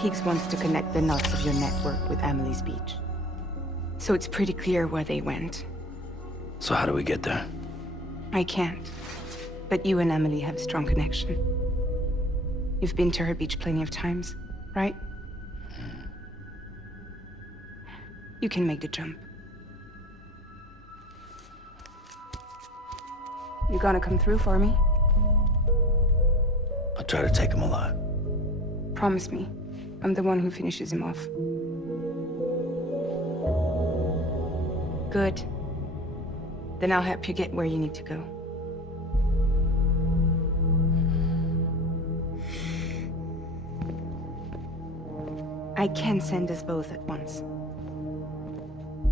Higgs wants to connect the knots of your network with Amelie's beach. So it's pretty clear where they went. So how do we get there? I can't. But you and Emily have a strong connection. You've been to her beach plenty of times, right? You can make the jump. You gonna come through for me? I'll try to take him alive. Promise me. I'm the one who finishes him off. Good. Then I'll help you get where you need to go. I can send us both at once.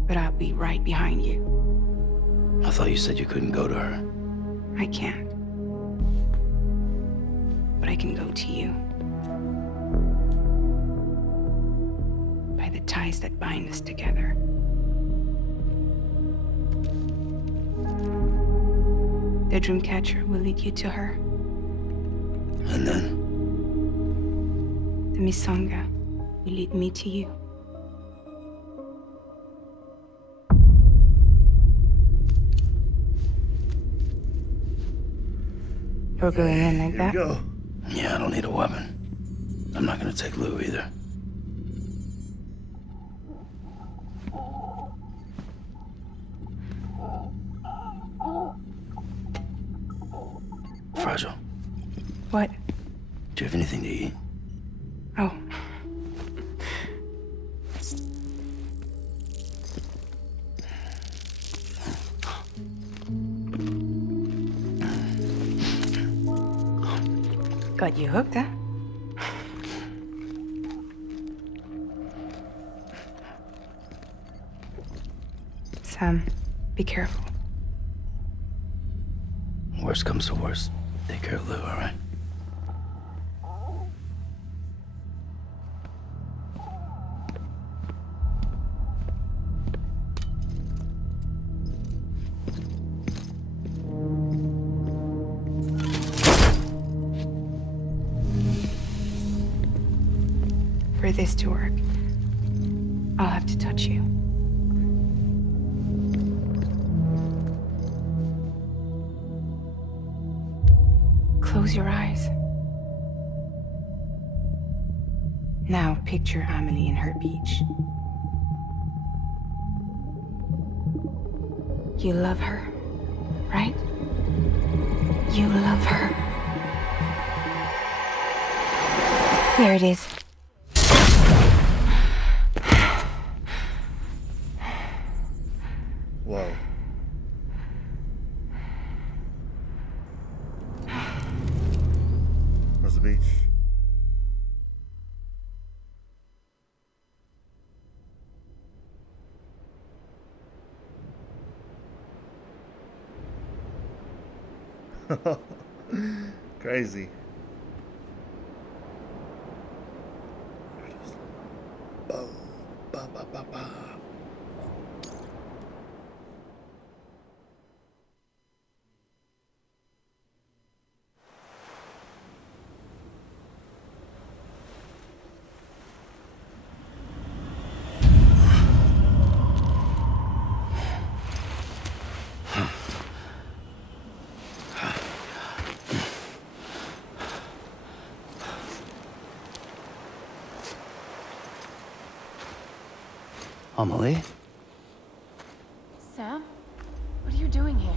But I'll be right behind you. I thought you said you couldn't go to her. I can't. But I can go to you. By the ties that bind us together. The Dreamcatcher will lead you to her. And then? The Misanga will lead me to you. We're going in like that? Go. Yeah, I don't need a weapon. I'm not gonna take Lou either. Fragile. What? Do you have anything to eat? Oh. Got you hooked, huh? Sam, be careful. Worst comes to worst. Take care of Lou, all right? For this to work, I'll have to touch you. Close your eyes. Now picture Amelie in her beach. You love her, right? You love her. There it is. Whoa. Where's the beach? Crazy. Boom. Ba ba ba ba. Amelie? Sam? What are you doing here?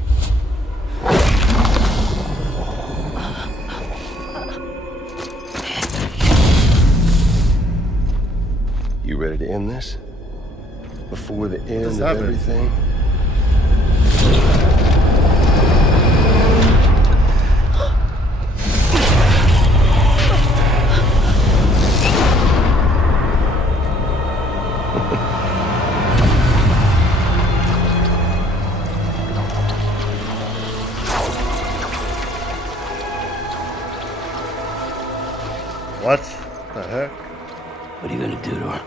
You ready to end this? Before the end of happened? everything? What the heck? What are you gonna do to her?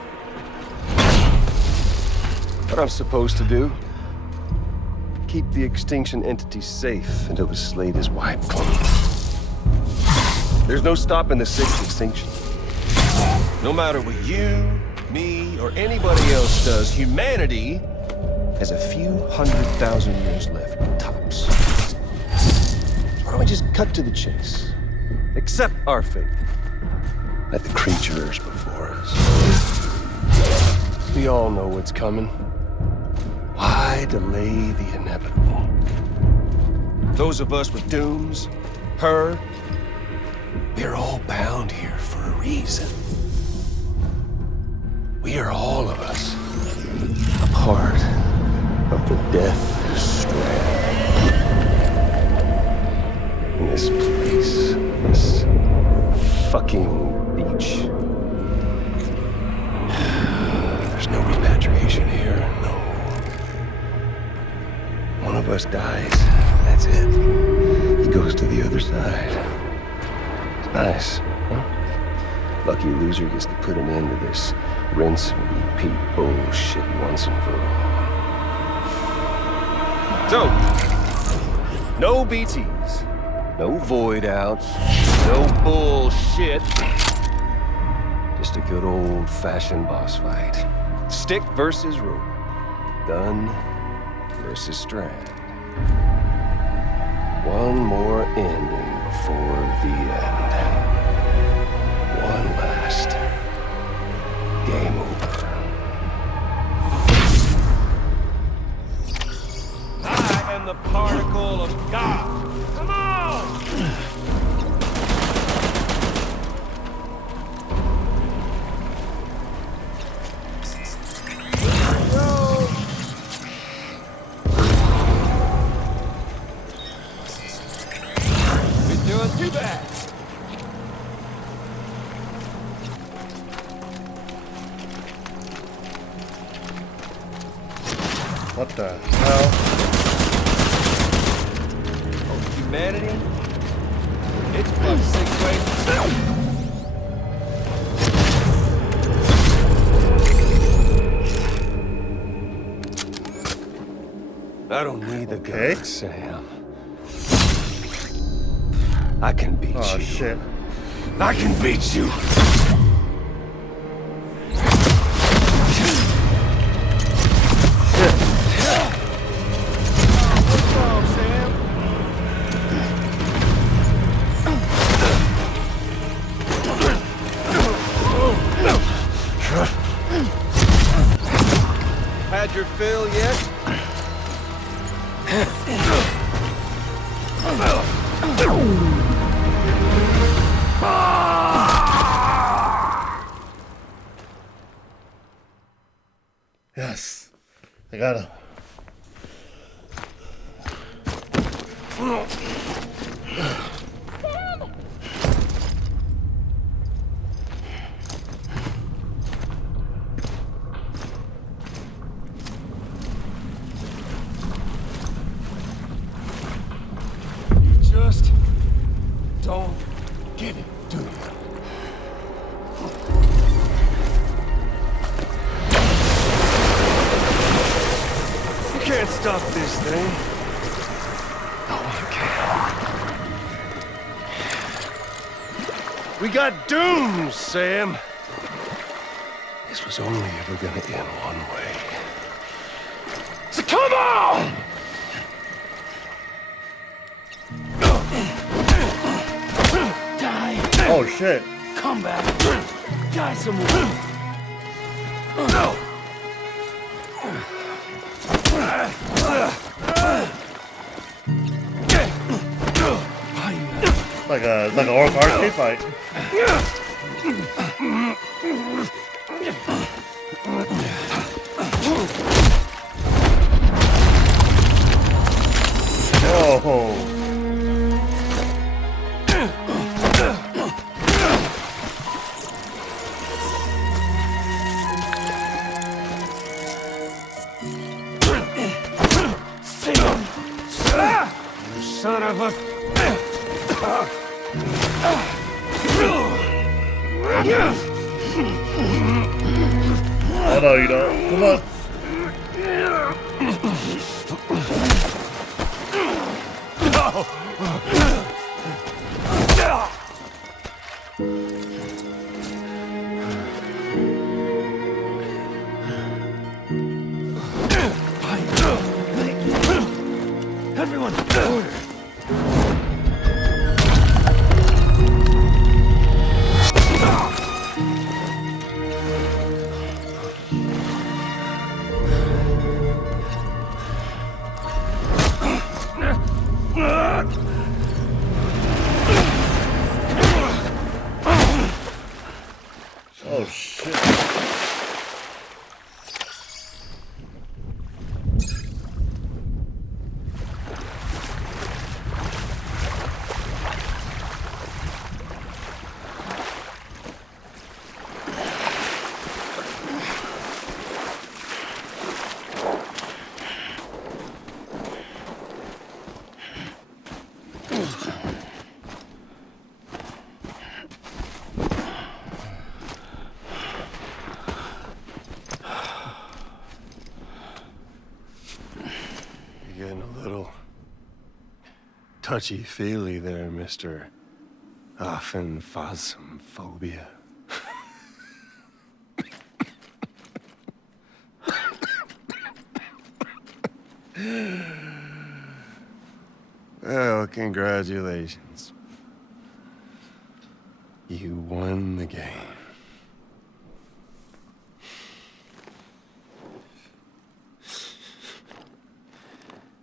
What I'm supposed to do? Keep the extinction entity safe until the slate is wiped clean. There's no stopping the sixth extinction. No matter what you, me, or anybody else does, humanity has a few 100,000 years left, tops. Why don't we just cut to the chase? Accept our fate. Let the creatures before us. We all know what's coming. Why delay the inevitable? Those of us with dooms, her, we're all bound here for a reason. We are all of us a part of the Death Strand. In this place, this fucking beach. There's no repatriation here, no. One of us dies, that's it. He goes to the other side. It's nice, huh? Lucky loser gets to put an end to this rinse and repeat bullshit once and for all. So, no BTs, no void outs, no bullshit. Just a good old-fashioned boss fight. Stick versus rope. Gun versus strand. One more ending before the end. One last game over. I am the particle of God. Come on! Too bad. What the hell? Oh, humanity? It's fucked 6 ways. I don't need the guns, Sam. I can beat you. Oh shit. I can beat you. What's wrong, Sam? Had your fill yet? Yes. I got him. Just don't get it, do you? You can't stop this thing. No one can. We got dooms, Sam. This was only ever gonna end one way. So come on! Oh shit. Come back. Die some more. No. Like an arcade fight. Oh. Son of a... Oh no, you don't. Come on. Everyone, order. Oh shit. You're getting a little touchy-feely there, Mr. Phasmophobia. Well, congratulations. You won the game.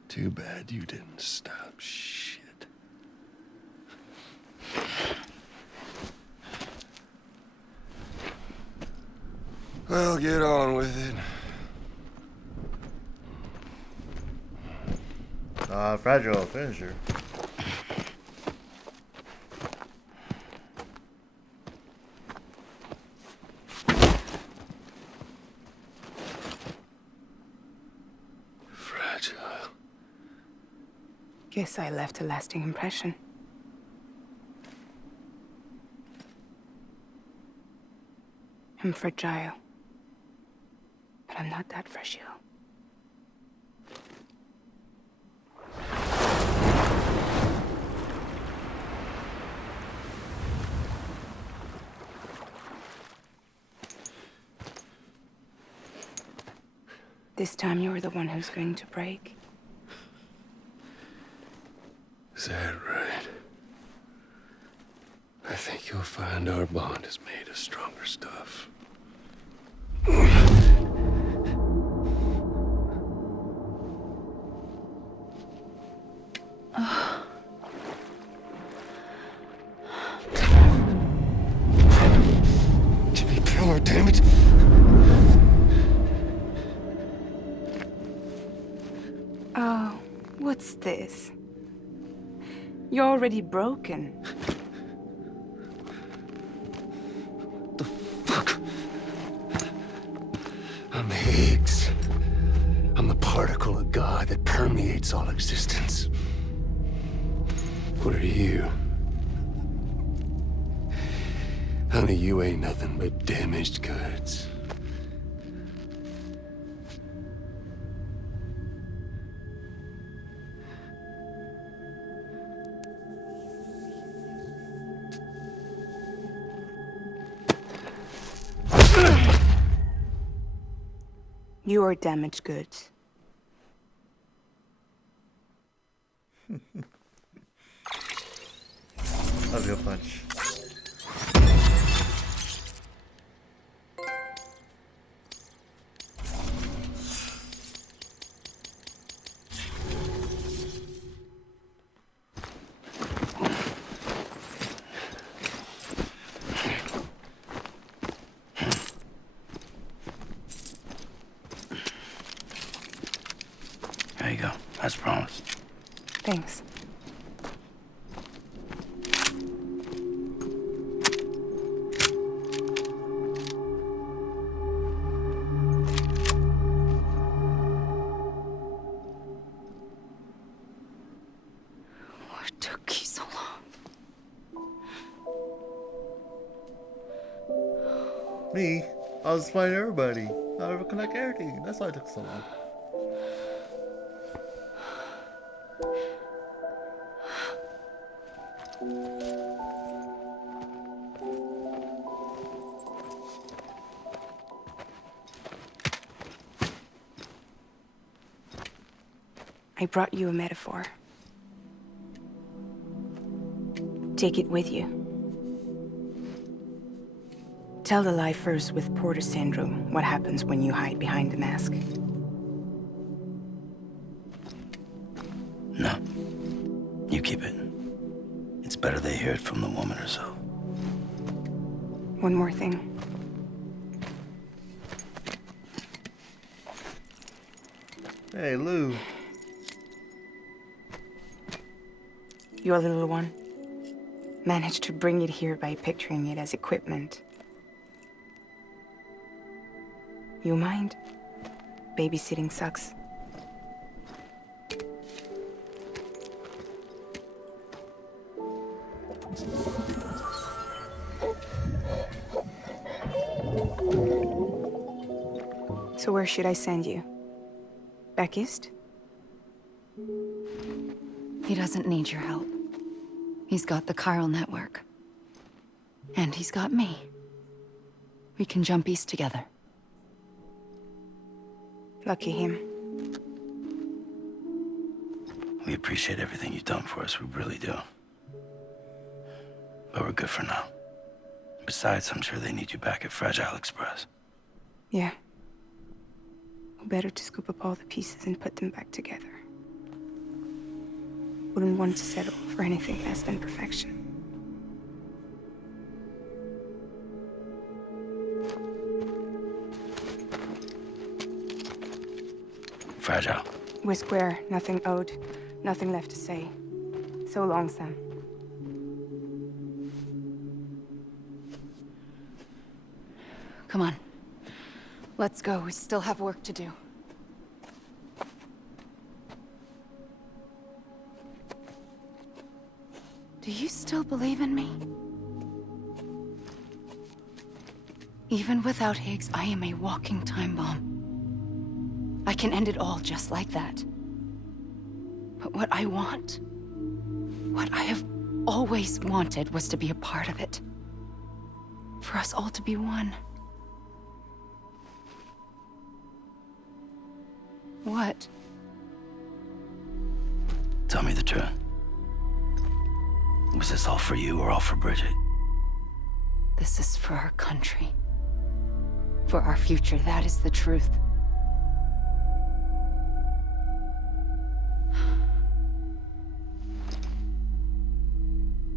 Too bad you didn't stop shit. Well, get on with it. Fragile finisher. Fragile. Guess I left a lasting impression. I'm fragile. But I'm not that fragile. This time you're the one who's going to break. Is that right? I think you'll find our bond is made of stronger stuff. Jimmy Pillar, damn it! Oh, what's this? You're already broken. The fuck? I'm Higgs. I'm the particle of God that permeates all existence. What are you? Honey, you ain't nothing but damaged goods. You are damaged goods. That was a good punch. There you go. As promised. Thanks. What took you so long? Me? I was finding everybody. I would connect everything. That's why it took so long. I brought you a metaphor. Take it with you. Tell the lie first with Porter syndrome, what happens when you hide behind the mask. No. You keep it. It's better they hear it from the woman herself. One more thing. Hey, Lou. Your little one managed to bring it here by picturing it as equipment. You mind? Babysitting sucks. So where should I send you? Back east? He doesn't need your help. He's got the chiral network. And he's got me. We can jump east together. Lucky him. We appreciate everything you've done for us, we really do. But we're good for now. Besides, I'm sure they need you back at Fragile Express. Yeah. Better to scoop up all the pieces and put them back together. Wouldn't want to settle for anything less than perfection. Fragile. We're square, nothing owed, nothing left to say. So long, Sam. Come on. Let's go. We still have work to do. Do you still believe in me? Even without Higgs, I am a walking time bomb. I can end it all just like that. But what I want, what I have always wanted, was to be a part of it. For us all to be one. What? Tell me the truth. Was this all for you or all for Bridget? This is for our country. For our future, that is the truth.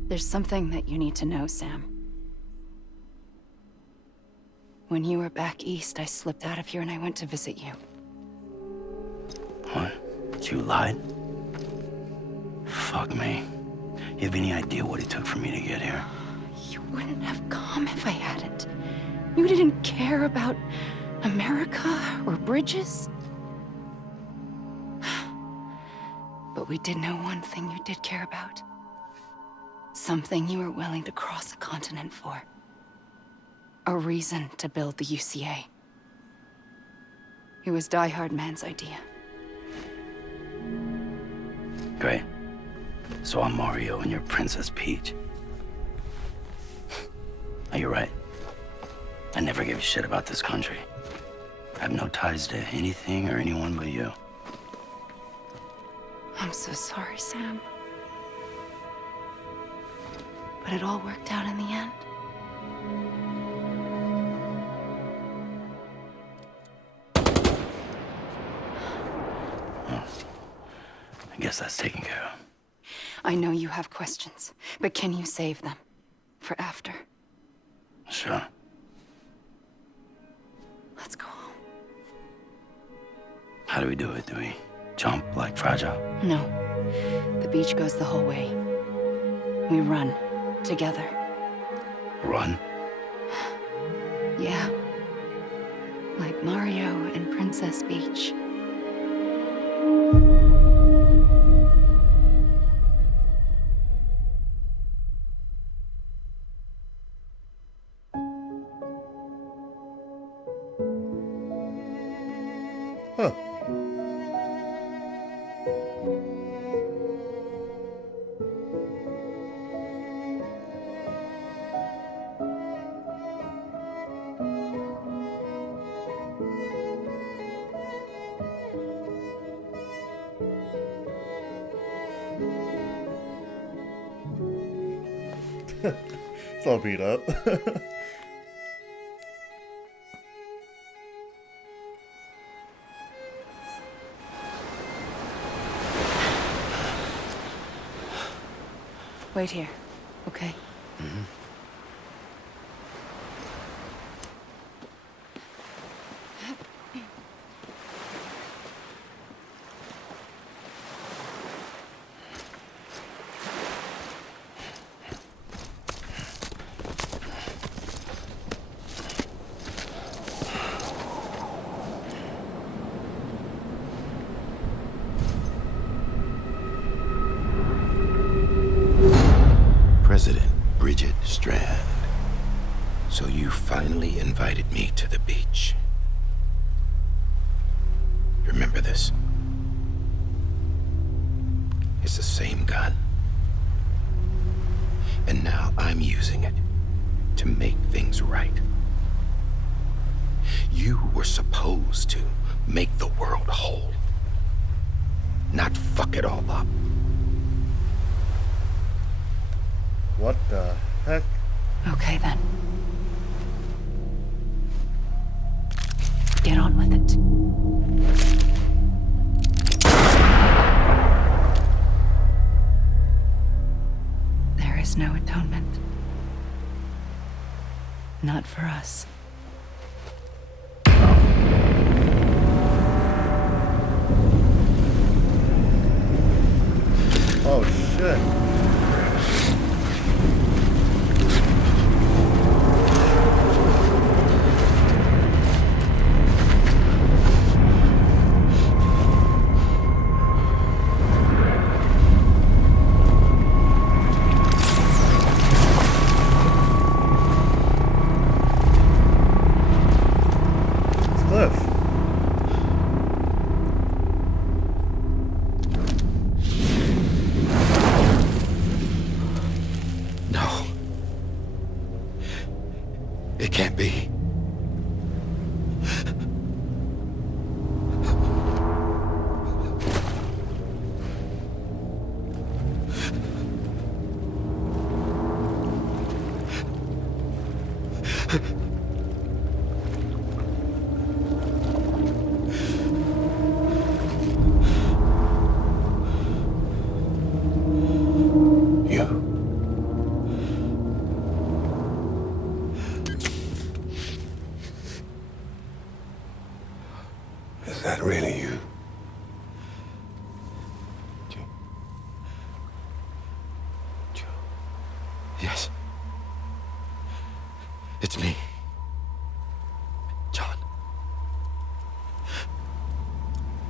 There's something that you need to know, Sam. When you were back east, I slipped out of here and I went to visit you. What? You lied? Fuck me. You have any idea what it took for me to get here? You wouldn't have come if I hadn't. You didn't care about America or bridges. But we did know one thing you did care about. Something you were willing to cross a continent for. A reason to build the UCA. It was Die-Hardman's idea. Great. So I'm Mario and you're Princess Peach. Now, you're right. I never gave a shit about this country. I have no ties to anything or anyone but you. I'm so sorry, Sam. But it all worked out in the end. Well, I guess that's taken care of. I know you have questions, but can you save them for after? Sure. Let's go home. How do we do it? Do we jump like Fragile? No. The beach goes the whole way. We run together. Run? Yeah. Like Mario and Princess Peach. Huh. It's all beat up. Wait here, okay? President Bridget Strand. So you finally invited me to the beach. Remember this? It's the same gun. And now I'm using it to make things right. You were supposed to make the world whole, not fuck it all up. What the heck? Okay then. Get on with it. There is no atonement. Not for us. Oh shit. It's Cliff. No. It can't be. You. Is that really you? Yes. It's me. John.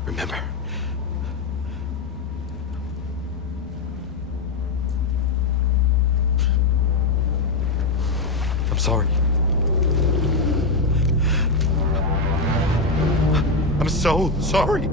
Remember? I'm sorry. I'm so sorry.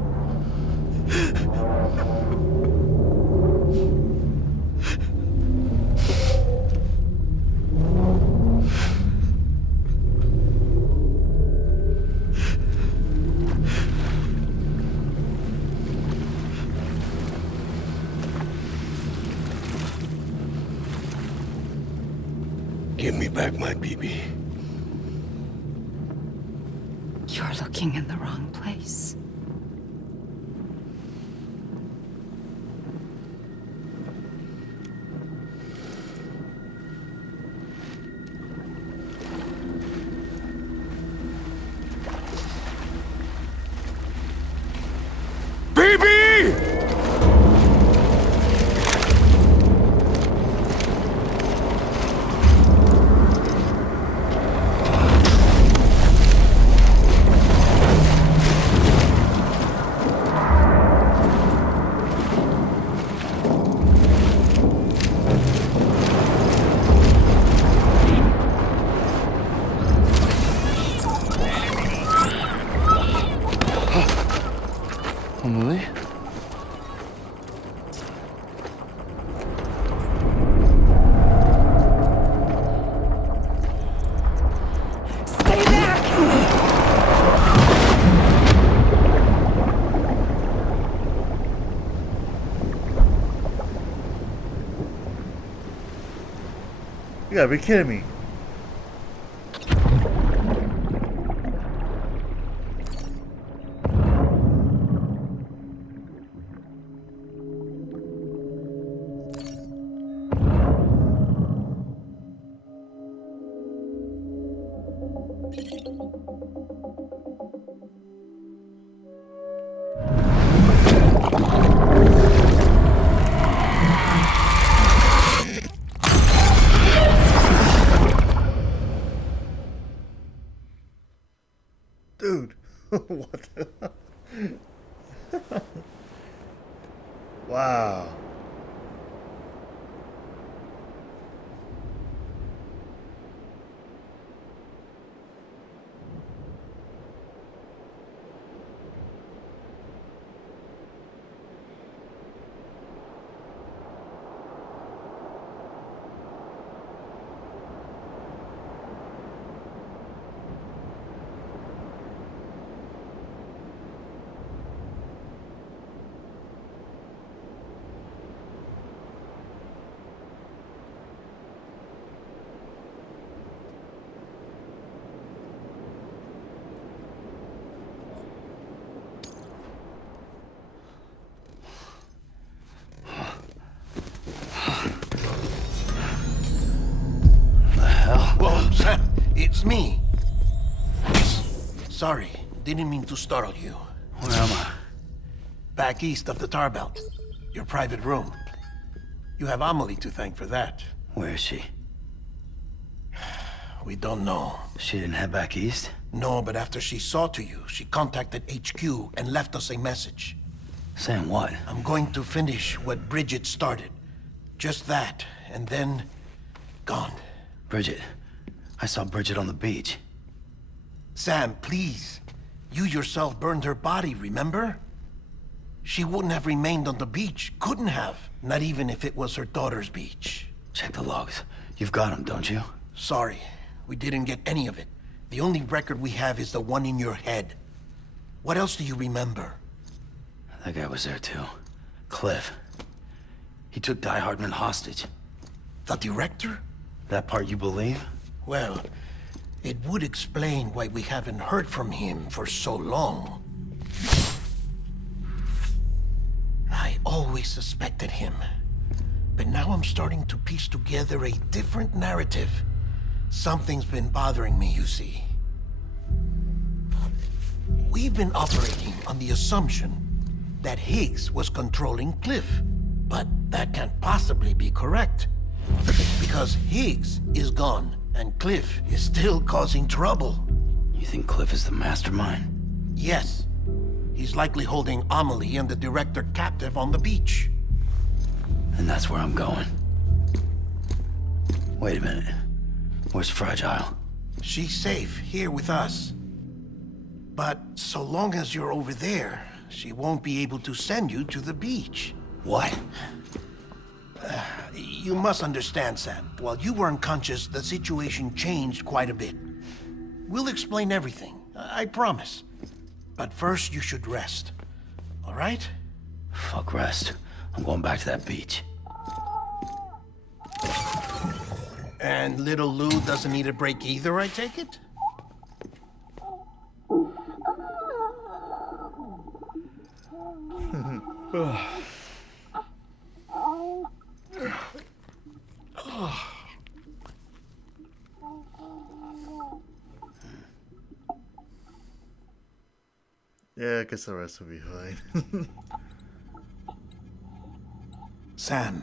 Give me back my BB. You're looking in the wrong place. BB! You gotta be kidding me. Dude, what the Wow. Whoa, Sam, it's me. Sorry, didn't mean to startle you. Where am I? Back east of the tar belt. Your private room. You have Amelie to thank for that. Where is she? We don't know. She didn't head back east? No, but after she saw to you, she contacted HQ and left us a message. Saying what? I'm going to finish what Bridget started. Just that, and then... gone. Bridget. I saw Bridget on the beach. Sam, please. You yourself burned her body, remember? She wouldn't have remained on the beach. Couldn't have. Not even if it was her daughter's beach. Check the logs. You've got them, don't you? Sorry, we didn't get any of it. The only record we have is the one in your head. What else do you remember? That guy was there too. Cliff. He took Die-Hardman hostage. The director? That part you believe? Well, it would explain why we haven't heard from him for so long. I always suspected him. But now I'm starting to piece together a different narrative. Something's been bothering me, you see. We've been operating on the assumption that Higgs was controlling Cliff. But that can't possibly be correct. Because Higgs is gone, and Cliff is still causing trouble. You think Cliff is the mastermind? Yes. He's likely holding Amelie and the director captive on the beach. And that's where I'm going. Wait a minute. Where's Fragile? She's safe here with us. But so long as you're over there, she won't be able to send you to the beach. What? You must understand, Sam. While you were unconscious, the situation changed quite a bit. We'll explain everything, I promise. But first, you should rest. All right? Fuck rest. I'm going back to that beach. And little Lou doesn't need a break either, I take it? Yeah, I guess the rest will be fine. Sam,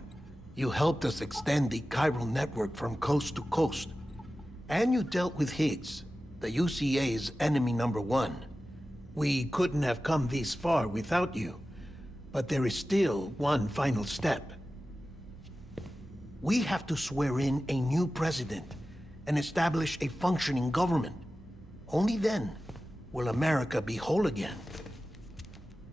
you helped us extend the chiral network from coast to coast. And you dealt with Higgs, the UCA's enemy #1. We couldn't have come this far without you. But there is still one final step. We have to swear in a new president and establish a functioning government. Only then will America be whole again.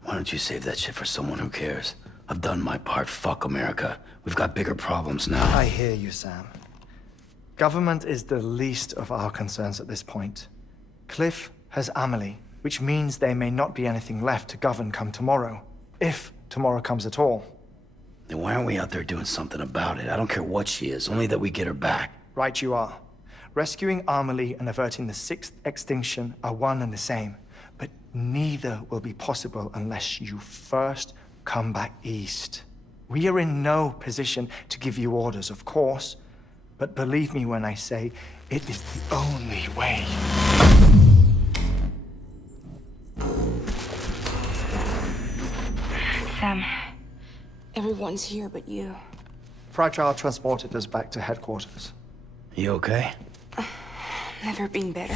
Why don't you save that shit for someone who cares? I've done my part. Fuck America. We've got bigger problems now. I hear you, Sam. Government is the least of our concerns at this point. Cliff has Amelie, which means there may not be anything left to govern come tomorrow. If tomorrow comes at all. Then why aren't we out there doing something about it? I don't care what she is, only that we get her back. Right you are. Rescuing Amelie and averting the sixth extinction are one and the same, but neither will be possible unless you first come back east. We are in no position to give you orders, of course, but believe me when I say it is the only way. Sam, everyone's here but you. Fragile transported us back to headquarters. You okay? Never been better.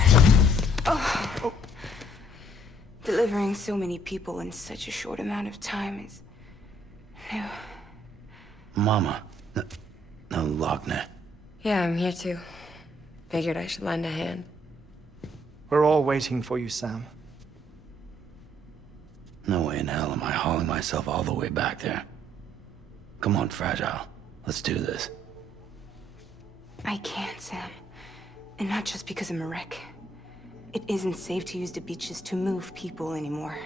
Oh. Delivering so many people in such a short amount of time is... No. Mama. No, Lochner. Yeah, I'm here too. Figured I should lend a hand. We're all waiting for you, Sam. No way in hell am I hauling myself all the way back there. Come on, Fragile. Let's do this. I can't, Sam. And not just because I'm a wreck. It isn't safe to use the beaches to move people anymore.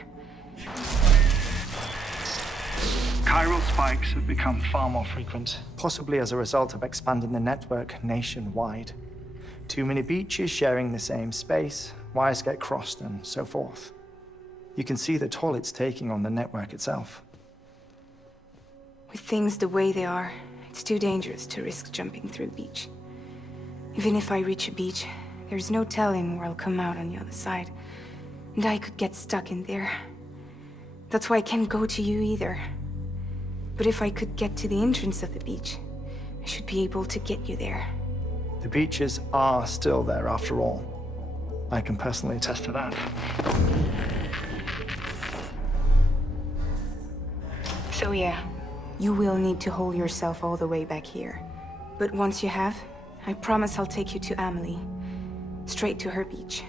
Chiral spikes have become far more frequent, possibly as a result of expanding the network nationwide. Too many beaches sharing the same space, wires get crossed, and so forth. You can see the toll it's taking on the network itself. With things the way they are, it's too dangerous to risk jumping through a beach. Even if I reach a beach, there's no telling where I'll come out on the other side. And I could get stuck in there. That's why I can't go to you either. But if I could get to the entrance of the beach, I should be able to get you there. The beaches are still there after all. I can personally attest to that. So yeah, you will need to hold yourself all the way back here. But once you have, I promise I'll take you to Amelie. Straight to her beach.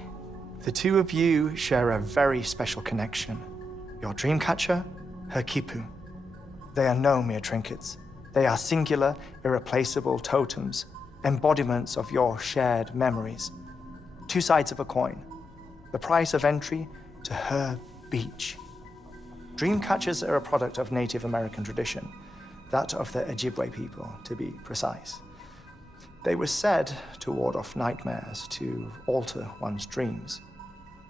The two of you share a very special connection. Your dreamcatcher, her quipu. They are no mere trinkets. They are singular, irreplaceable totems, embodiments of your shared memories. Two sides of a coin. The price of entry to her beach. Dreamcatchers are a product of Native American tradition, that of the Ojibwe people, to be precise. They were said to ward off nightmares, to alter one's dreams.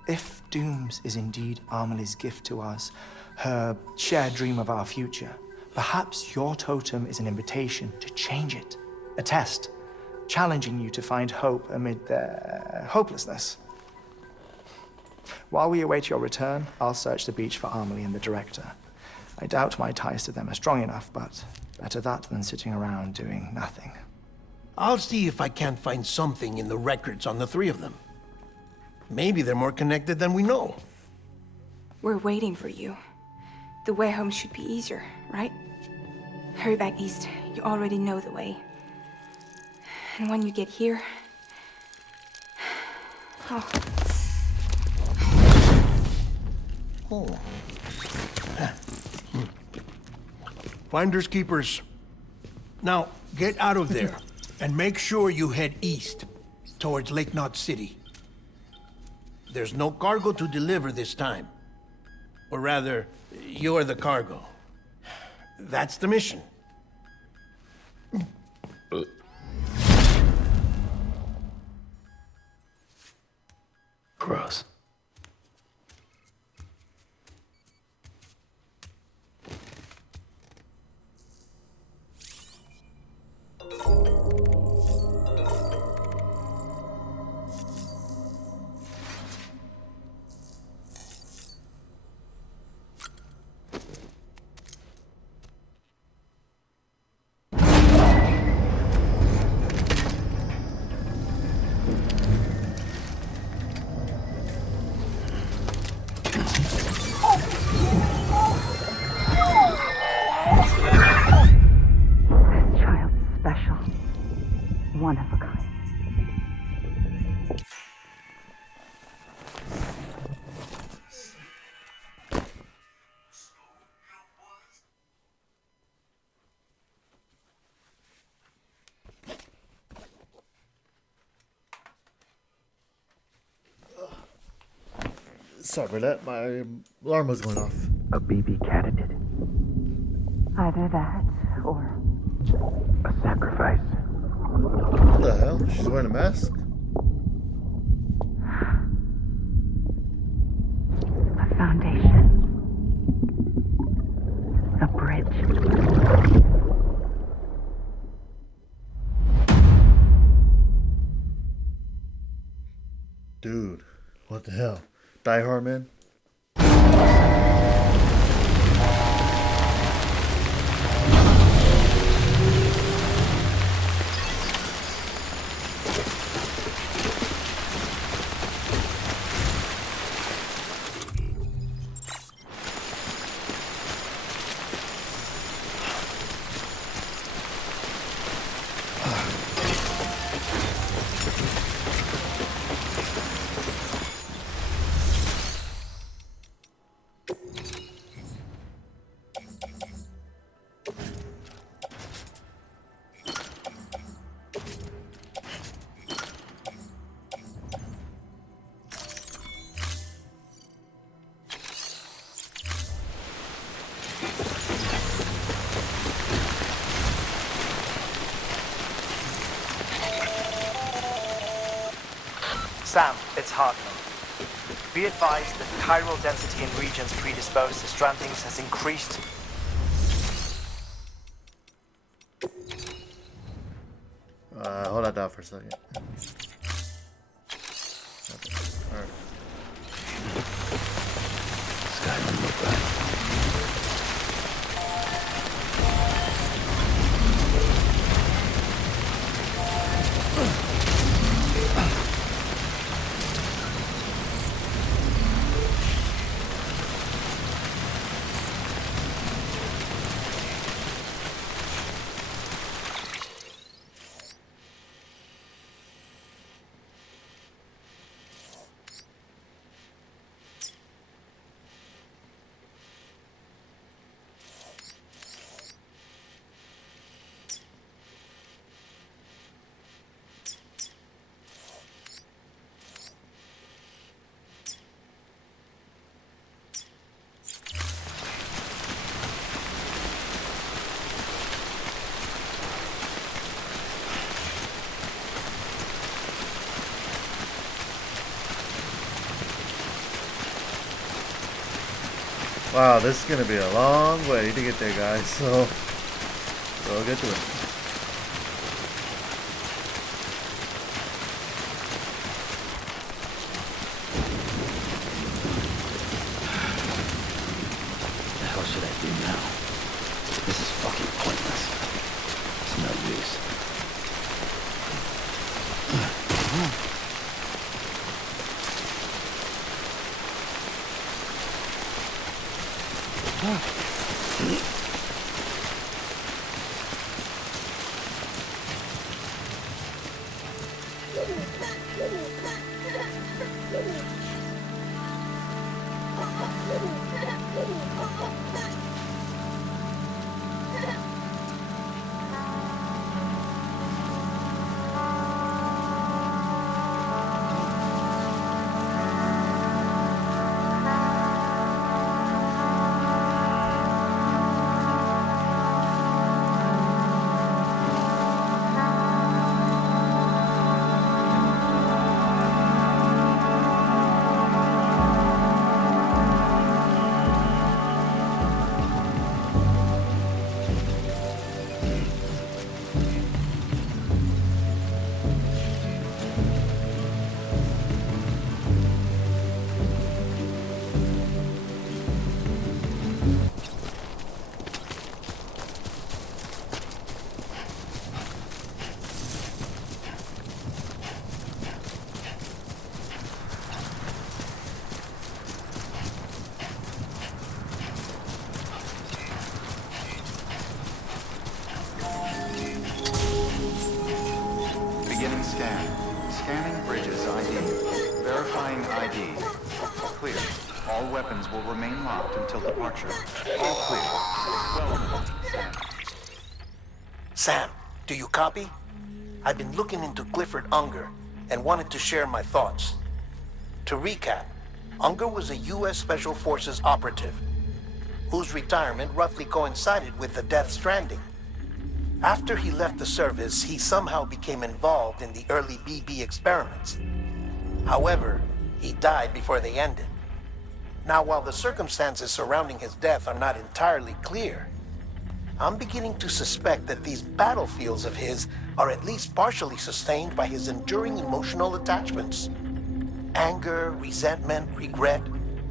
If Dooms is indeed Amelie's gift to us, her shared dream of our future, perhaps your totem is an invitation to change it. A test, challenging you to find hope amid their hopelessness. While we await your return, I'll search the beach for Amelie and the director. I doubt my ties to them are strong enough, but better that than sitting around doing nothing. I'll see if I can't find something in the records on the three of them. Maybe they're more connected than we know. We're waiting for you. The way home should be easier, right? Hurry back east. You already know the way. And when you get here... Oh. Oh. Finders keepers. Now, get out of there, and make sure you head east, towards Lake Knot City. There's no cargo to deliver this time. Or rather, you're the cargo. That's the mission. Gross. One of a kind. Sorry for that. My alarm was going off. A baby candidate? Either that, or... A sacrifice? What the hell? She's wearing a mask? A foundation. A bridge. Dude, what the hell? Die-Hardman? Sam, it's Hartman. Be advised that chiral density in regions predisposed to strandings has increased. Hold that down for a second. Okay. Alright. This guy doesn't look right. Wow, this is gonna be a long way to get there, guys. So we'll get to it. What the hell should I do now? This is fucking pointless. It's no use. Beginning scan. Scanning bridges ID. Verifying ID. Clear. All weapons will remain locked until departure. All clear. Welcome, Sam. Sam, do you copy? I've been looking into Clifford Unger and wanted to share my thoughts. To recap, Unger was a U.S. Special Forces operative whose retirement roughly coincided with the Death Stranding. After he left the service, he somehow became involved in the early BB experiments. However, he died before they ended. Now, while the circumstances surrounding his death are not entirely clear, I'm beginning to suspect that these battlefields of his are at least partially sustained by his enduring emotional attachments. Anger, resentment, regret.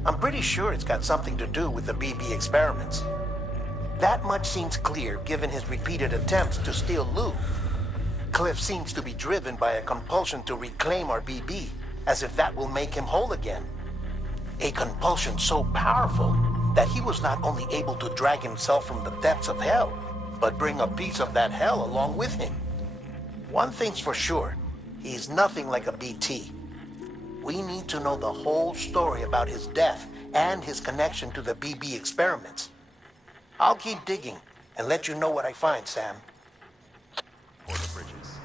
I'm pretty sure it's got something to do with the BB experiments. That much seems clear given his repeated attempts to steal loot. Cliff seems to be driven by a compulsion to reclaim our BB, as if that will make him whole again. A compulsion so powerful that he was not only able to drag himself from the depths of hell, but bring a piece of that hell along with him. One thing's for sure, he's nothing like a BT. We need to know the whole story about his death and his connection to the BB experiments. I'll keep digging and let you know what I find, Sam. For the bridges.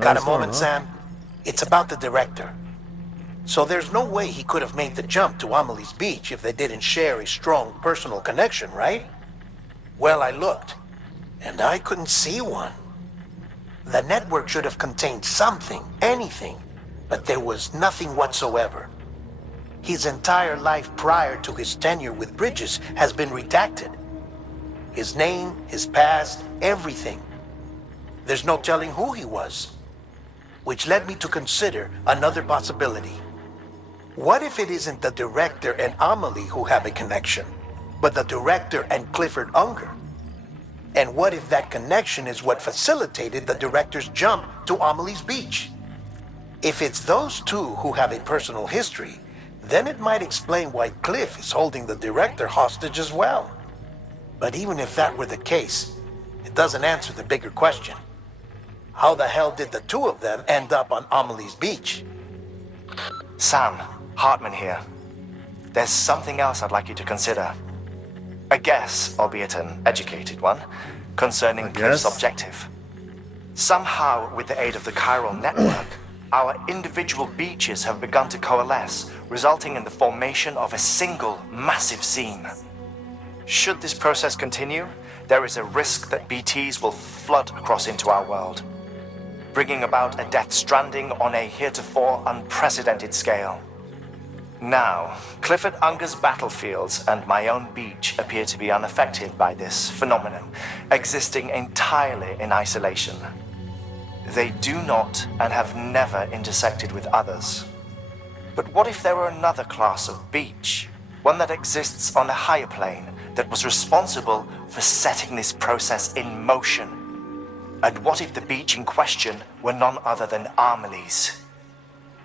Got a moment, Sam? It's about the director. So there's no way he could have made the jump to Amelie's Beach if they didn't share a strong personal connection, right? Well, I looked, and I couldn't see one. The network should have contained something, anything, but there was nothing whatsoever. His entire life prior to his tenure with Bridges has been redacted. His name, his past, everything. There's no telling who he was. Which led me to consider another possibility. What if it isn't the director and Amelie who have a connection, but the director and Clifford Unger? And what if that connection is what facilitated the director's jump to Amelie's Beach? If it's those two who have a personal history, then it might explain why Cliff is holding the director hostage as well. But even if that were the case, it doesn't answer the bigger question. How the hell did the two of them end up on Amelie's Beach? Sam, Hartman here. There's something else I'd like you to consider. A guess, albeit an educated one, concerning Cliff's objective. Somehow, with the aid of the chiral network, our individual beaches have begun to coalesce, resulting in the formation of a single massive seam. Should this process continue, there is a risk that BTs will flood across into our world, bringing about a death stranding on a heretofore unprecedented scale. Now, Clifford Unger's battlefields and my own beach appear to be unaffected by this phenomenon, existing entirely in isolation. They do not and have never intersected with others. But what if there were another class of beach, one that exists on a higher plane, that was responsible for setting this process in motion? And what if the beach in question were none other than Amelie's?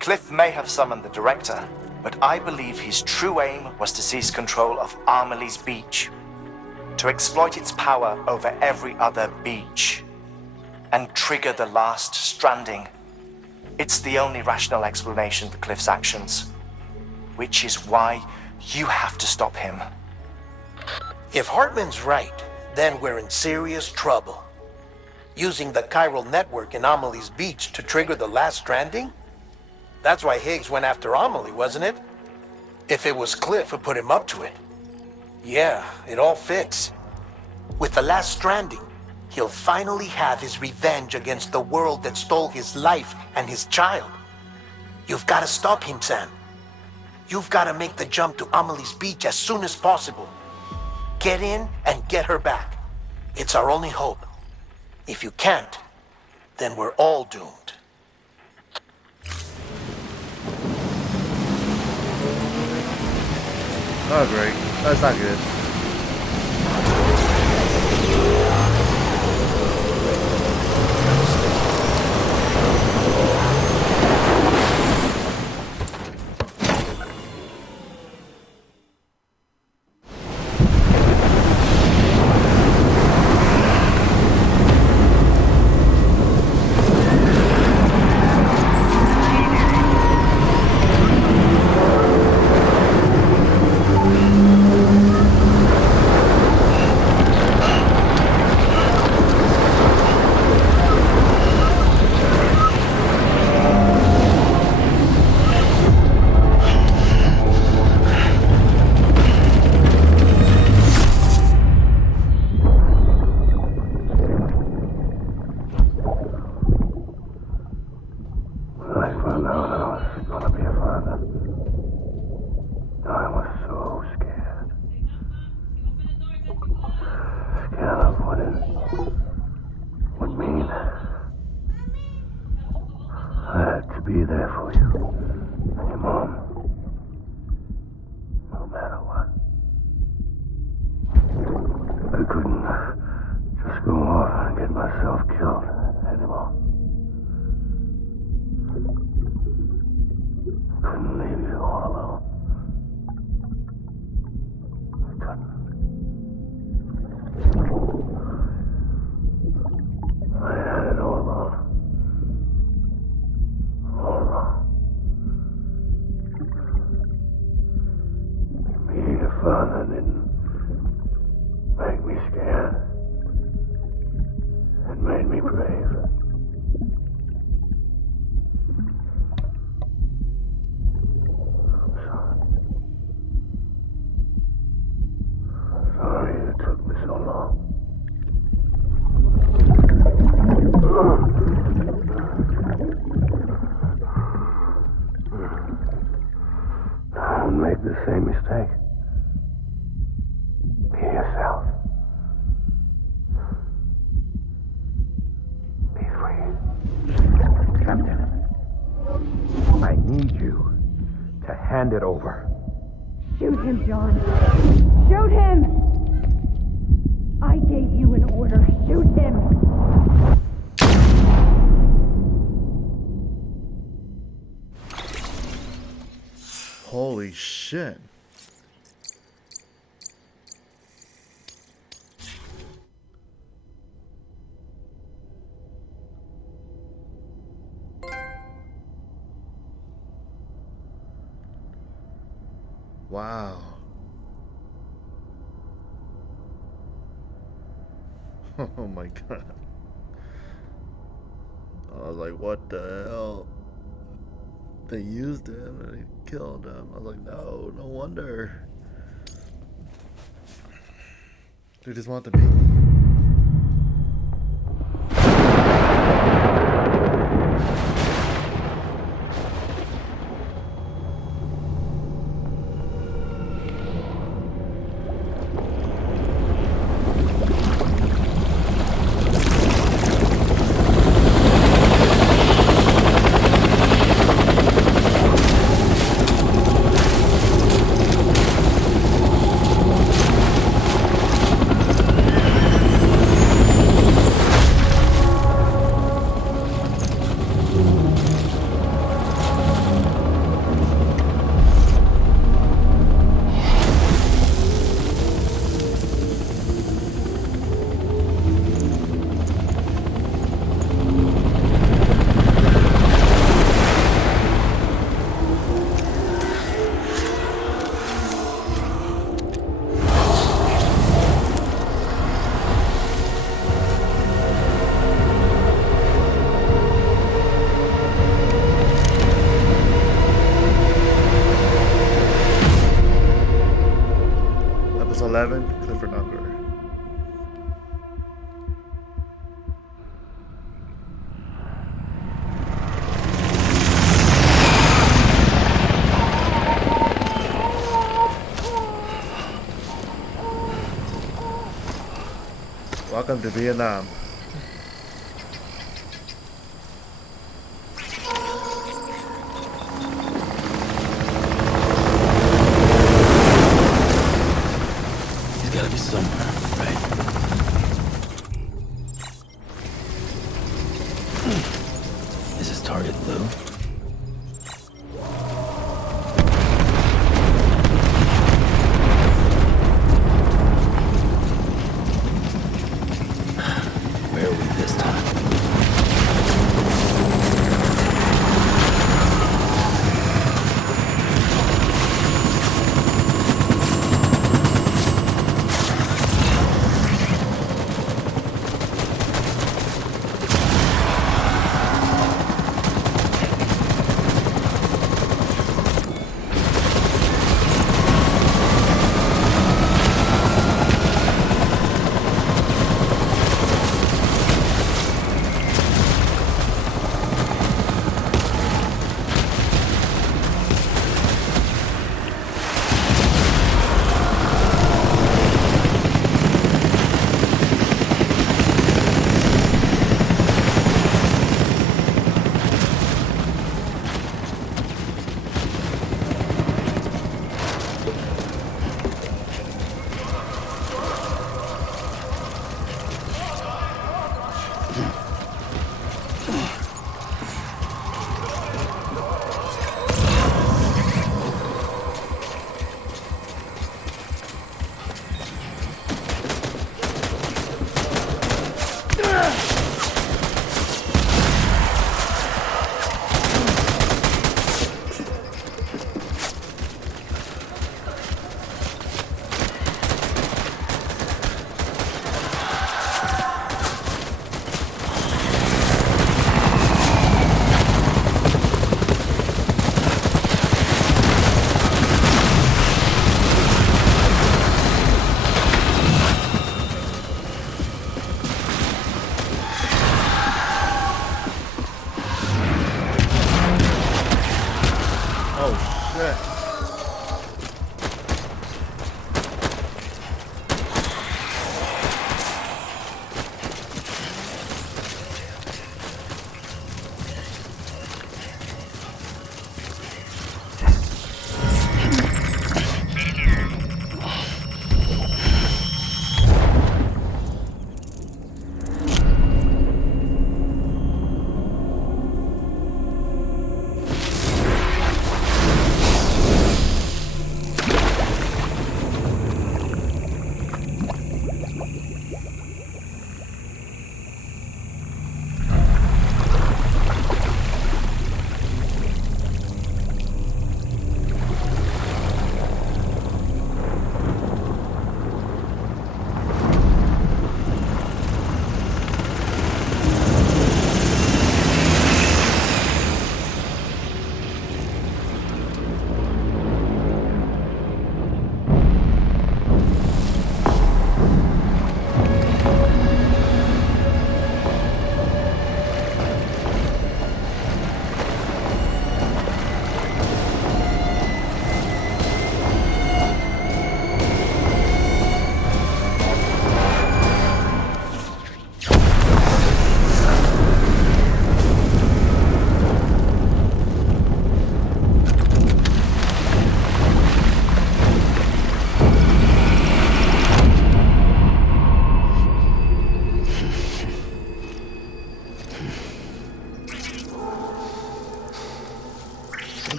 Cliff may have summoned the director, but I believe his true aim was to seize control of Amelie's Beach, to exploit its power over every other beach, and trigger the last stranding. It's the only rational explanation for Cliff's actions, which is why you have to stop him. If Hartman's right, then we're in serious trouble. Using the chiral network in Amelie's Beach to trigger the last stranding? That's why Higgs went after Amelie, wasn't it? If it was Cliff who put him up to it. Yeah, it all fits. With the last stranding, he'll finally have his revenge against the world that stole his life and his child. You've got to stop him, Sam. You've got to make the jump to Amelie's Beach as soon as possible. Get in and get her back. It's our only hope. If you can't, then we're all doomed. Oh, great. That's not good. I couldn't just go off and get myself killed anymore. Couldn't leave you all alone. I couldn't. I had it all wrong. All wrong. Being a father didn't make me scared. It made me brave. I'm sorry. I'm sorry it took me so long. Don't make the same mistake. Be yourself. Be free. Captain, I need you to hand it over. Shoot him, John. Shoot him! I gave you an order. Shoot him! Holy shit. Wow. Oh my god. I was like, what the hell? They used him and they killed him. I was like, no, no wonder. They just want the baby. Episode 11, Clifford Unger. Welcome to Vietnam. He's gotta be somewhere, right? Is his target blue? Where are we this time?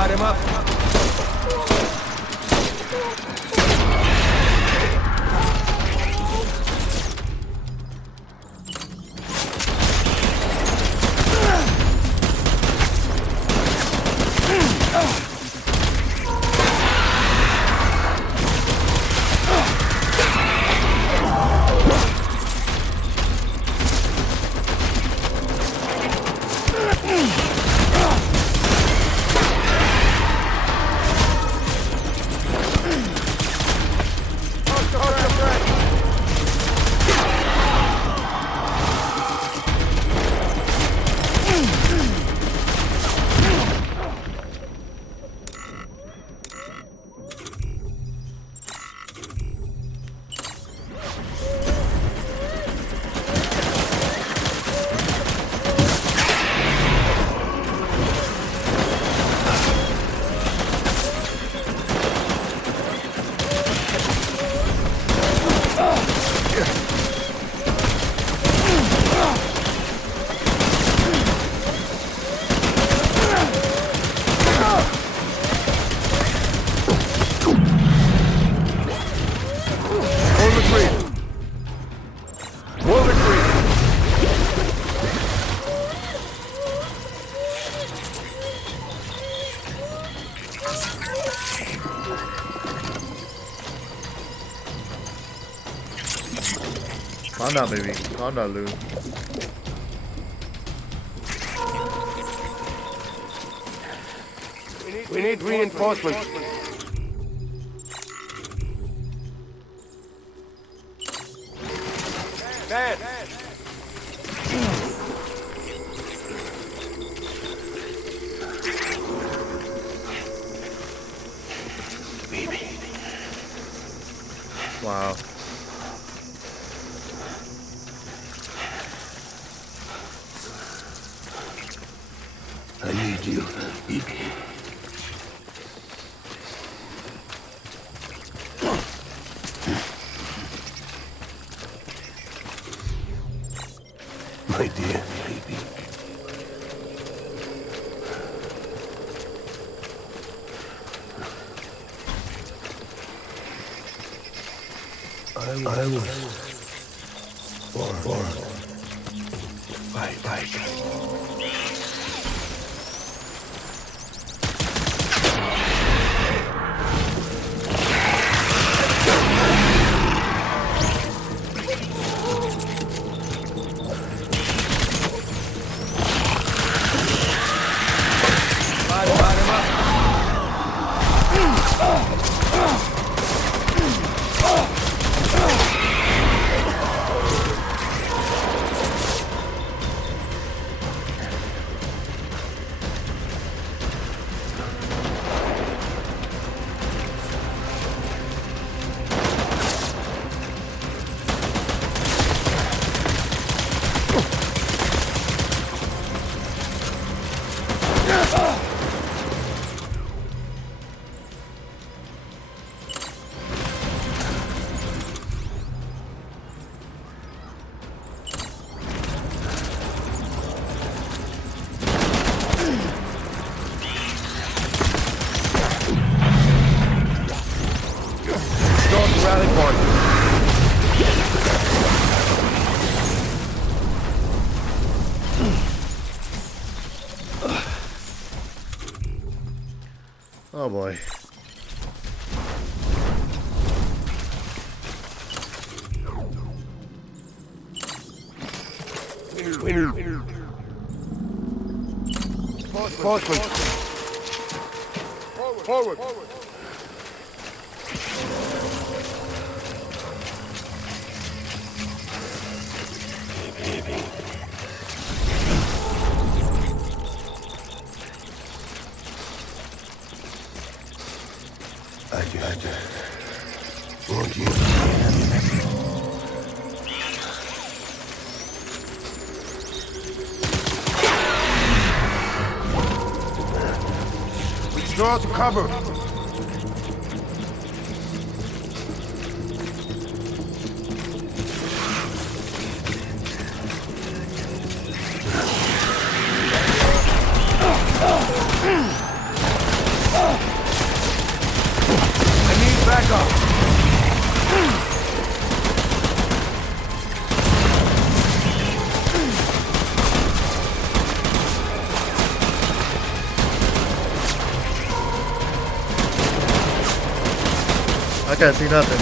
Light him up. Calm down, baby. Calm down, Lou. We need reinforcements. Dad! Wow. I need you, baby. My dear baby. I was born by Oh boy. Forward. baby. I just want you. Draw to cover. I can't see nothing.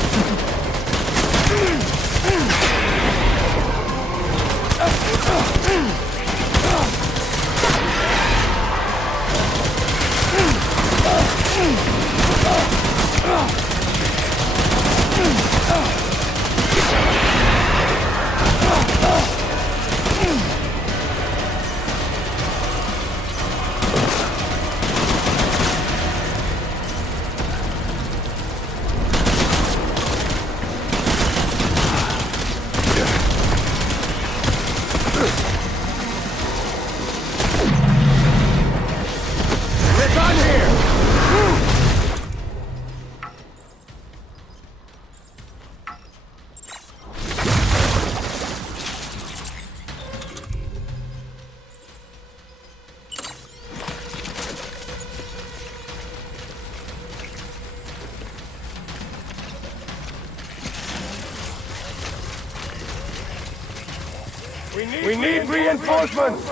We need reinforcements!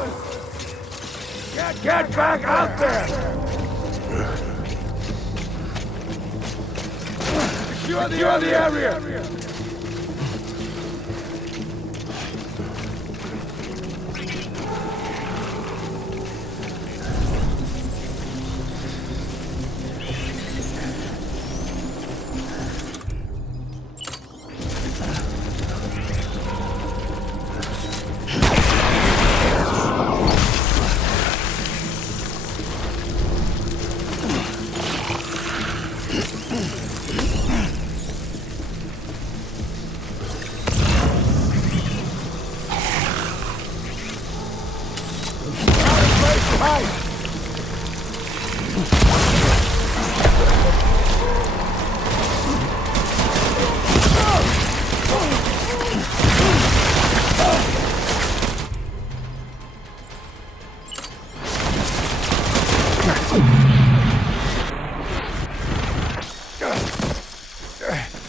Get back out there! Secure the area!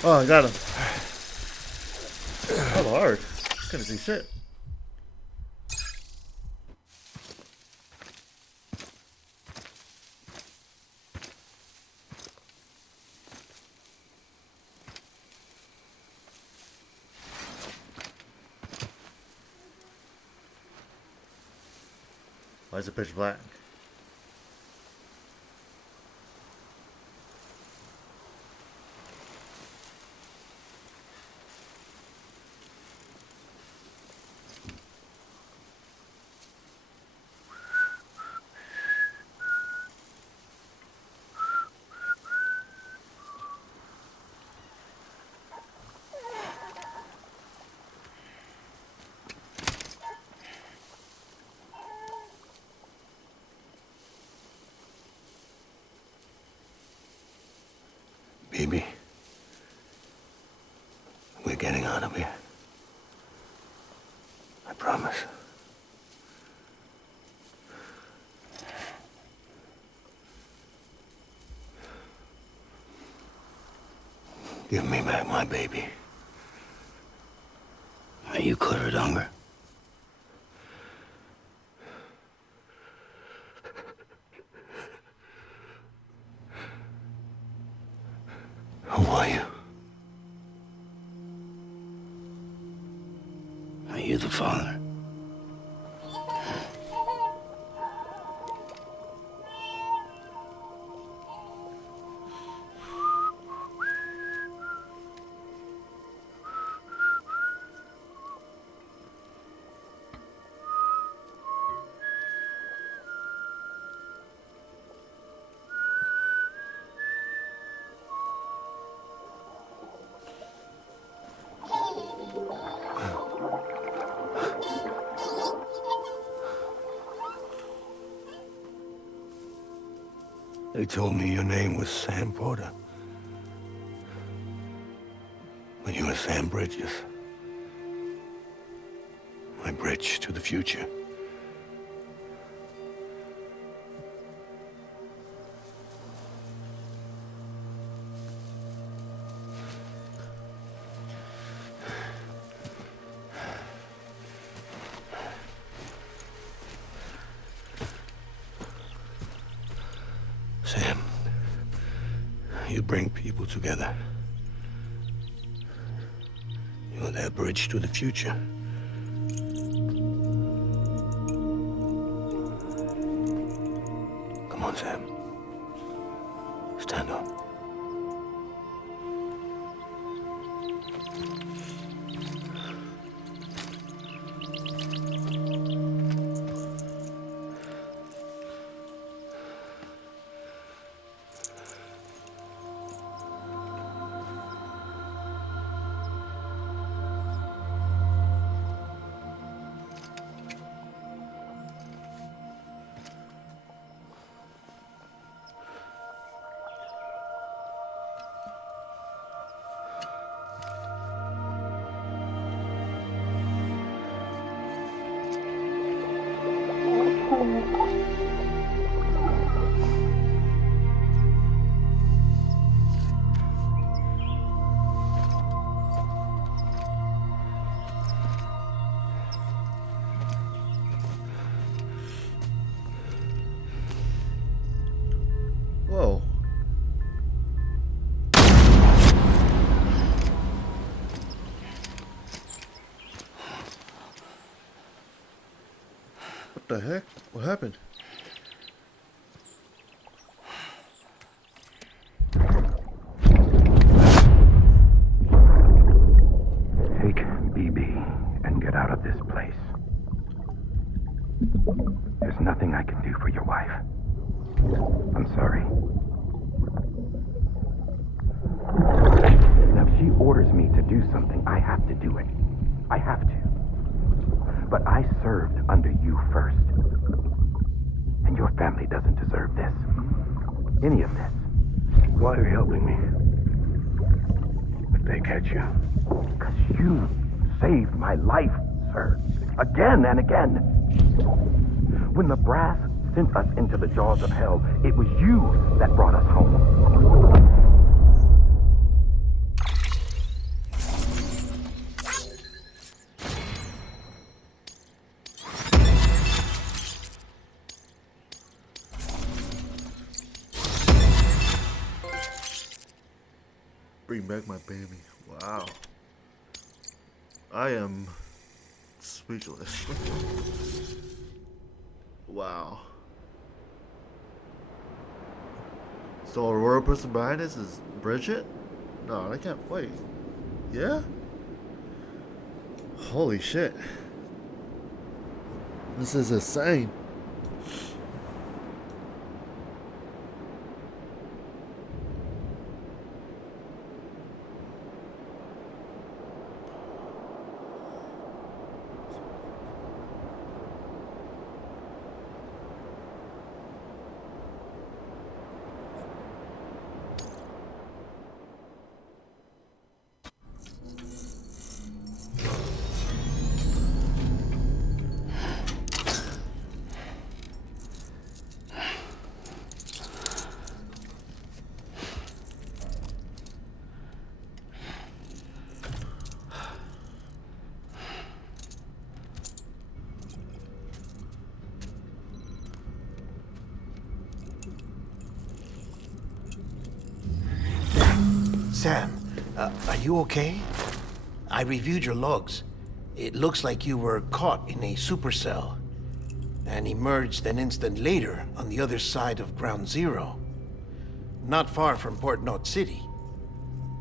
Oh, I got him. That was hard. Couldn't see shit. Why is it pitch black? Baby, we're getting out of here. I promise. Give me back my baby. Are you Clifford Unger? Who are you? Are you the father? They told me your name was Sam Porter. But you were Sam Bridges. My bridge to the future. Sam, you bring people together. You're their bridge to the future. Come on, Sam. Stand up. Whoa. What the heck? What happened? Take BB and get out of this place. There's nothing I can do for your wife. I'm sorry. Now, if she orders me to do something, I have to do it. I have to. But I served under you first. And your family doesn't deserve this. Any of this. Why are you helping me? If they catch you. Because you saved my life, sir. Again and again. When the brass sent us into the jaws of hell, it was you that brought us home. Bring back my baby. Wow. I am speechless. Wow. So a real person behind this is Bridget? No, I can't wait. Yeah? Holy shit. This is insane. Sam, are you okay? I reviewed your logs. It looks like you were caught in a supercell and emerged an instant later on the other side of Ground Zero. Not far from Port Knot City.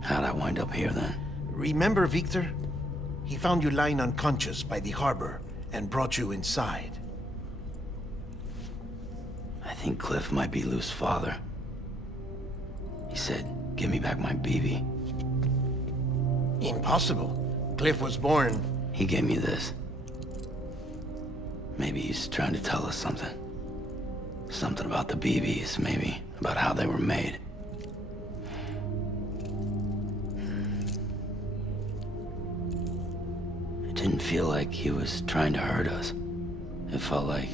How'd I wind up here then? Remember Victor? He found you lying unconscious by the harbor and brought you inside. I think Cliff might be Lou's father. He said, give me back my BB. Impossible. Cliff was born... He gave me this. Maybe he's trying to tell us something. Something about the BBs, maybe. About how they were made. It didn't feel like he was trying to hurt us. It felt like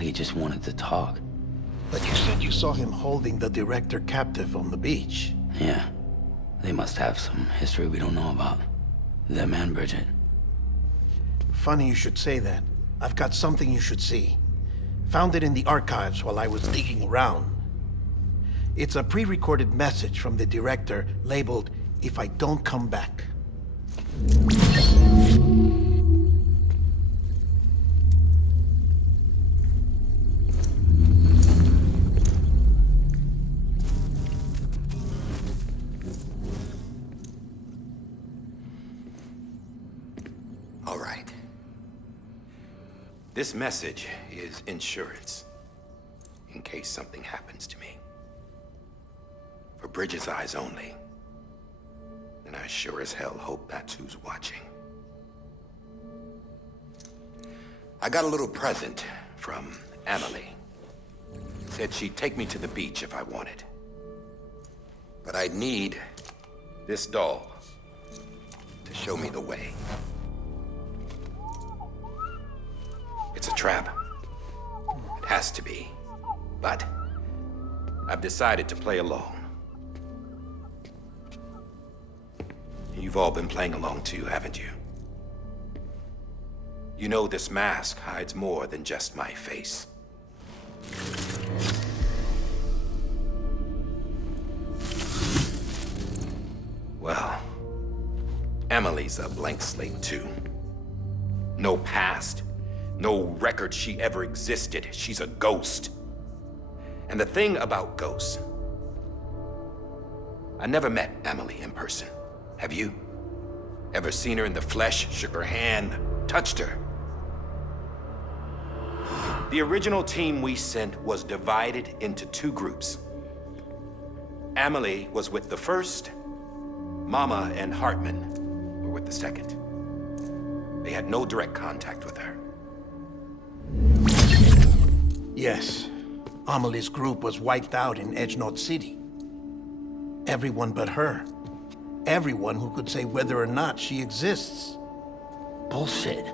he just wanted to talk. But you said you saw him holding the director captive on the beach. Yeah. They must have some history we don't know about. Them and Bridget. Funny you should say that. I've got something you should see. Found it in the archives while I was digging around. It's a pre-recorded message from the director labeled, "If I don't come back." This message is insurance, in case something happens to me. For Bridget's eyes only. And I sure as hell hope that's who's watching. I got a little present from Emily. Said she'd take me to the beach if I wanted. But I'd need this doll to show me the way. It's a trap. It has to be. But I've decided to play along. You've all been playing along too, haven't you? You know this mask hides more than just my face. Well, Emily's a blank slate too. No past, no record she ever existed. She's a ghost. And the thing about ghosts, I never met Emily in person. Have you? Ever seen her in the flesh, shook her hand, touched her? The original team we sent was divided into two groups. Emily was with the first, Mama and Hartman were with the second. They had no direct contact with her. Yes. Amelie's group was wiped out in Edge Knot City. Everyone but her. Everyone who could say whether or not she exists. Bullshit.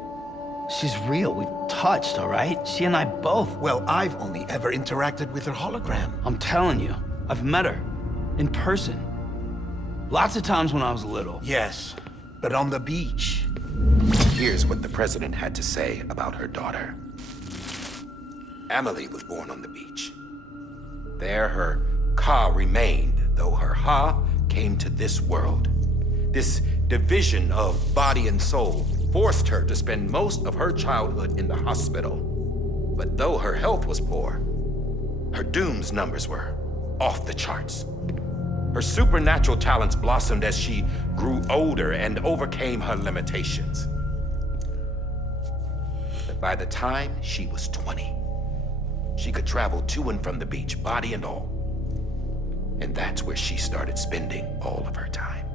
She's real. We've touched, all right? She and I both. Well, I've only ever interacted with her hologram. I'm telling you, I've met her. In person. Lots of times when I was little. Yes, but on the beach. Here's what the president had to say about her daughter. Emily was born on the beach. There her Ka remained, though her Ha came to this world. This division of body and soul forced her to spend most of her childhood in the hospital. But though her health was poor, her Doom's numbers were off the charts. Her supernatural talents blossomed as she grew older and overcame her limitations. But by the time she was 20, she could travel to and from the beach, body and all. And that's where she started spending all of her time.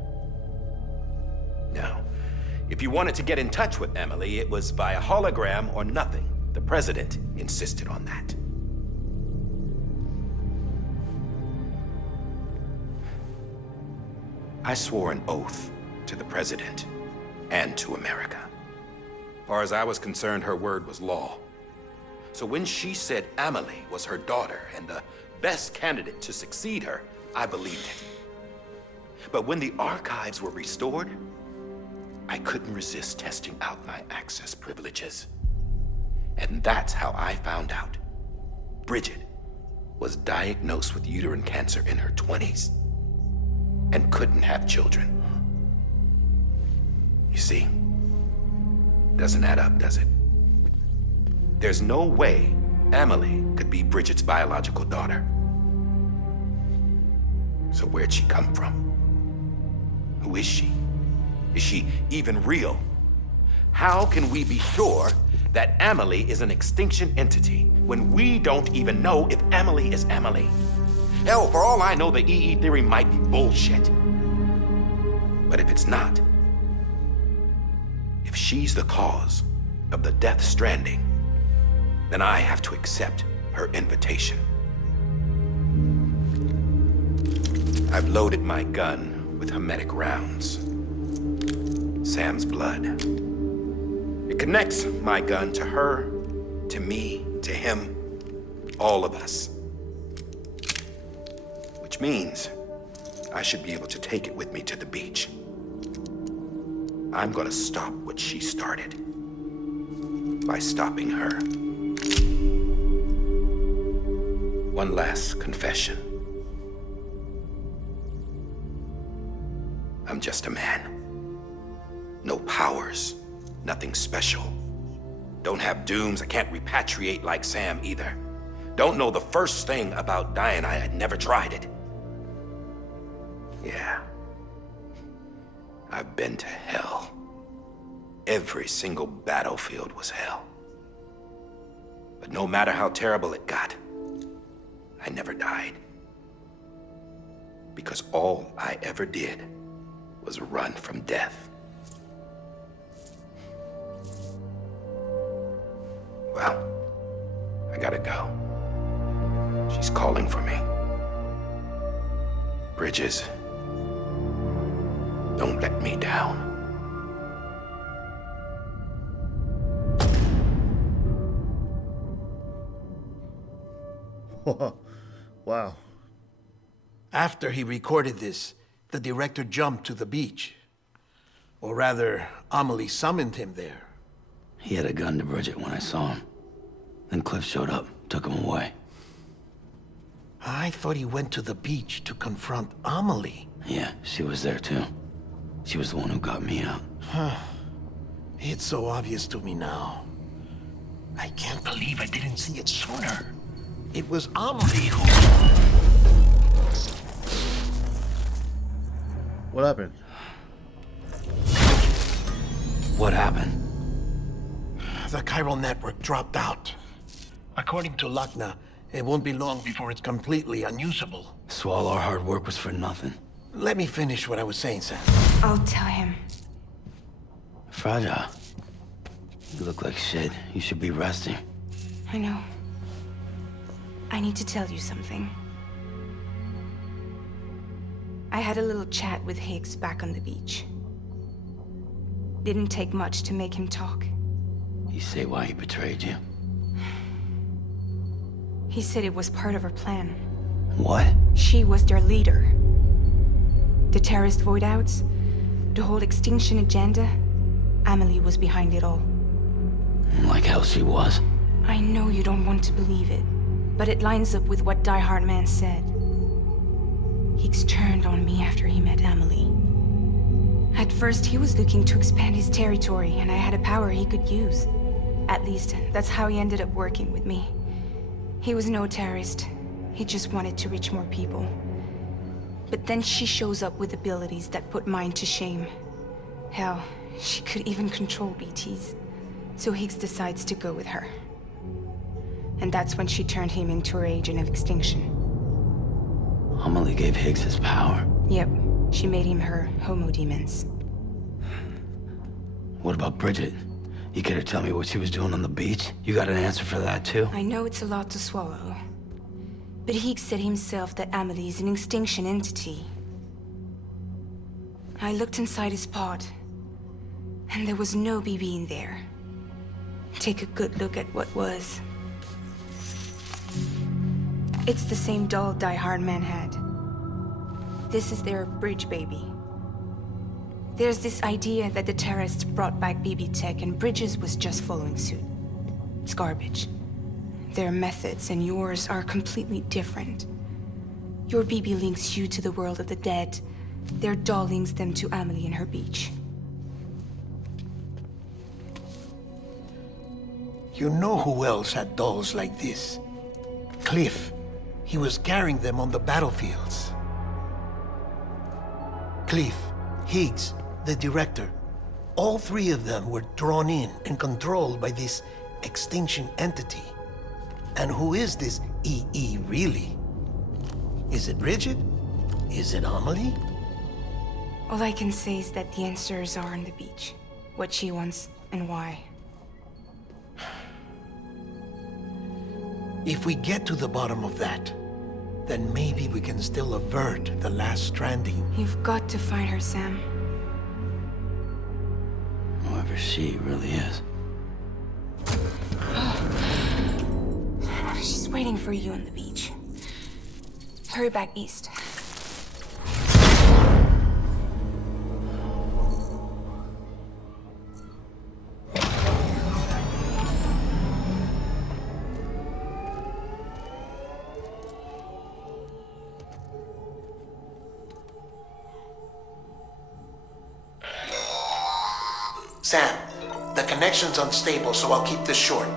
Now, if you wanted to get in touch with Emily, it was via hologram or nothing. The president insisted on that. I swore an oath to the president and to America. As far as I was concerned, her word was law. So when she said Emily was her daughter and the best candidate to succeed her, I believed it. But when the archives were restored, I couldn't resist testing out my access privileges. And that's how I found out Bridget was diagnosed with uterine cancer in her 20s and couldn't have children. You see, doesn't add up, does it? There's no way Emily could be Bridget's biological daughter. So where'd she come from? Who is she? Is she even real? How can we be sure that Emily is an extinction entity when we don't even know if Emily is Emily? Hell, for all I know, the EE theory might be bullshit. But if it's not, if she's the cause of the death stranding, then I have to accept her invitation. I've loaded my gun with hermetic rounds. Sam's blood. It connects my gun to her, to me, to him, all of us. Which means I should be able to take it with me to the beach. I'm gonna stop what she started by stopping her. One last confession. I'm just a man. No powers, nothing special. Don't have dooms, I can't repatriate like Sam either. Don't know the first thing about dying, I had never tried it. Yeah. I've been to hell. Every single battlefield was hell. But no matter how terrible it got, I never died. Because all I ever did was run from death. Well, I gotta go. She's calling for me. Bridges, don't let me down. Wow. After he recorded this, the director jumped to the beach. Or rather, Amelie summoned him there. He had a gun to Bridget when I saw him. Then Cliff showed up, took him away. I thought he went to the beach to confront Amelie. Yeah, she was there too. She was the one who got me out. It's so obvious to me now. I can't believe I didn't see it sooner. It was Amelie who... What happened? What happened? The chiral network dropped out. According to Lachna, it won't be long before it's completely unusable. So all our hard work was for nothing. Let me finish what I was saying, Sam. I'll tell him. Fragile. You look like shit. You should be resting. I know. I need to tell you something. I had a little chat with Higgs back on the beach. Didn't take much to make him talk. You say why he betrayed you? He said it was part of her plan. What? She was their leader. The terrorist void-outs, the whole extinction agenda, Amelie was behind it all. Like hell she was. I know you don't want to believe it, but it lines up with what Die-Hardman said. Higgs turned on me after he met Amelie. At first, he was looking to expand his territory, and I had a power he could use. At least, that's how he ended up working with me. He was no terrorist. He just wanted to reach more people. But then she shows up with abilities that put mine to shame. Hell, she could even control BTs. So Higgs decides to go with her. And that's when she turned him into her agent of extinction. Amelie gave Higgs his power. Yep, she made him her homo demons. What about Bridget? You care to tell me what she was doing on the beach? You got an answer for that too? I know it's a lot to swallow. But Higgs said himself that Amelie is an extinction entity. I looked inside his pod, and there was no BB in there. Take a good look at what was. It's the same doll Die-Hardman had. This is their bridge baby. There's this idea that the terrorists brought back BB tech and Bridges was just following suit. It's garbage. Their methods and yours are completely different. Your BB links you to the world of the dead. Their doll links them to Amelie and her beach. You know who else had dolls like this? Cliff. He was carrying them on the battlefields. Cliff, Higgs, the director. All three of them were drawn in and controlled by this extinction entity. And who is this EE really? Is it Bridget? Is it Amelie? All I can say is that the answers are on the beach. What she wants and why. If we get to the bottom of that, then maybe we can still avert the last stranding. You've got to find her, Sam. Whoever she really is. She's waiting for you on the beach. Hurry back east. Sam, the connection's unstable, so I'll keep this short.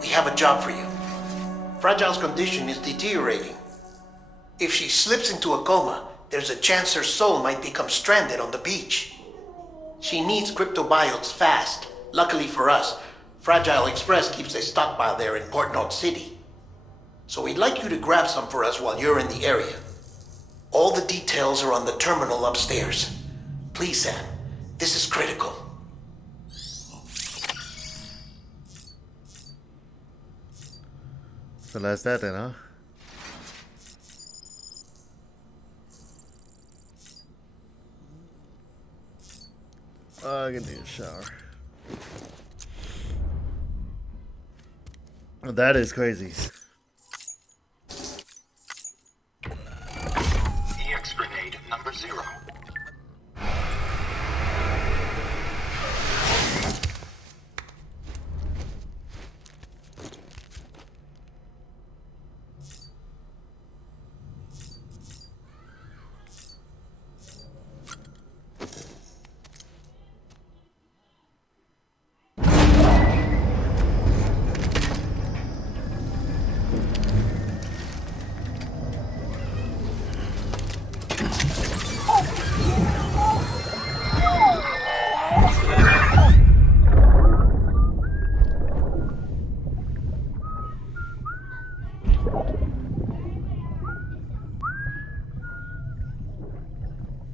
We have a job for you. Fragile's condition is deteriorating. If she slips into a coma, there's a chance her soul might become stranded on the beach. She needs cryptobiotes fast. Luckily for us, Fragile Express keeps a stockpile there in Port North City. So we'd like you to grab some for us while you're in the area. All the details are on the terminal upstairs. Please, Sam, this is critical. So that's that then, huh? I can need a shower. That is crazy. EX grenade number 0.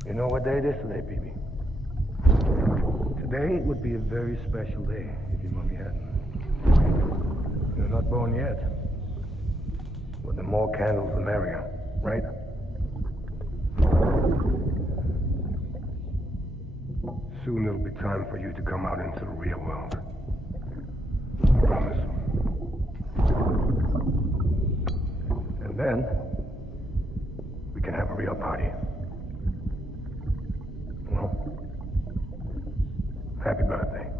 You know what day it is today, BB? Today would be a very special day if your mommy hadn't. You're not born yet. But the more candles, the merrier, right? Soon it'll be time for you to come out into the real world. Promise. And then, we can have a real party. Well, happy birthday.